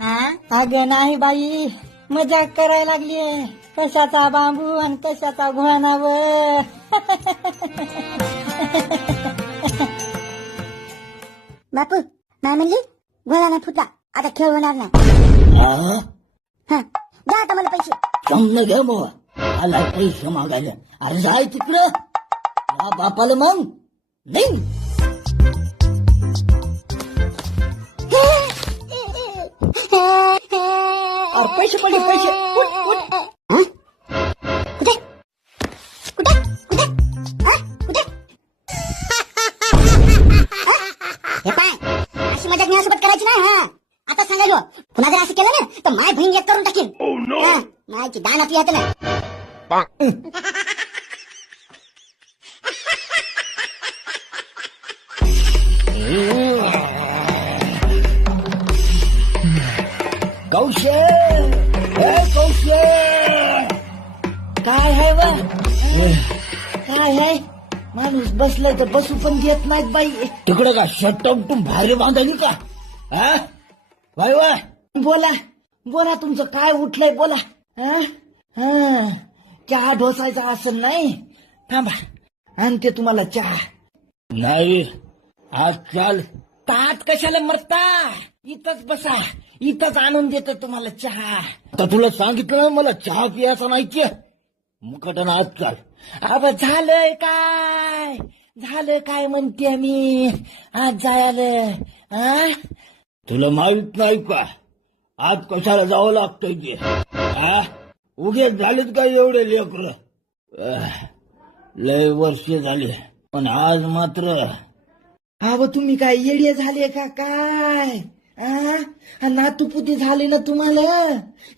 अगं नाही बाई, मजाक करायला लागलीये. कशाचा बांबू आणि कशाचा घोळानाव. बापू नाही म्हणली घोडा नाही फुटला, आता खेळ होणार नाही. हा द्या आता मला पैसे. समज घ्या बाबा, आला पैसे मागायला. अरे जाय तिकडं बापाला मग नाही. अरे पैसे पडले पैसे. उठ, उठ. कुठे कुठे कुठे कुठे हे पाय, अशी मजाक माझ्यासोबत करायची नाही. हा आता सांगायलो, पुन्हा जर असं केलं ना तर माय बहीण एक करून टाकीन. मायची दान आपली हात ना. कौशे कौशे काय आहे व काय आहे? माणूस बसलाय तर बसू पण देत नाहीत बाई. तिकडे का शर्ट उठून बाहेर बांधायली का? हा बाय वा बोला बोला, तुमचं काय उठलंय बोला. चहा ढोसायचा असं नाही. थांबा आणते तुम्हाला चहा. नाही आज चाल. ताट कशाला मरता, इथंच बसा, इथंच आणून देतो तुम्हाला चहा. आता तुला सांगितलं ना मला चहा पियाचा नाही की मुकटन आज चाल. अब झालंय काय, झालं काय म्हणते मी आज जायला. तुला माहित नाही का आज कशाला जावं लागतंय ते? उगे झालेत का एवढे लेकर? लय वर्ष झाले पण आज मात्र. अहो तुम्ही काय येडे झाले का काय? नातूपुती झाले ना तुम्हाला,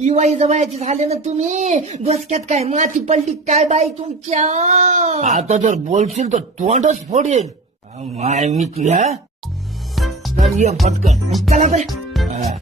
इवाई जवायची झाले ना तुम्ही. डोसक्यात काय माती पडली काय बाई तुमच्या? आता जर बोलशील तर तोंडच फोडेल. माय मी तुझ्या चल ये पटकन. चला बरं.